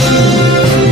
Thank you.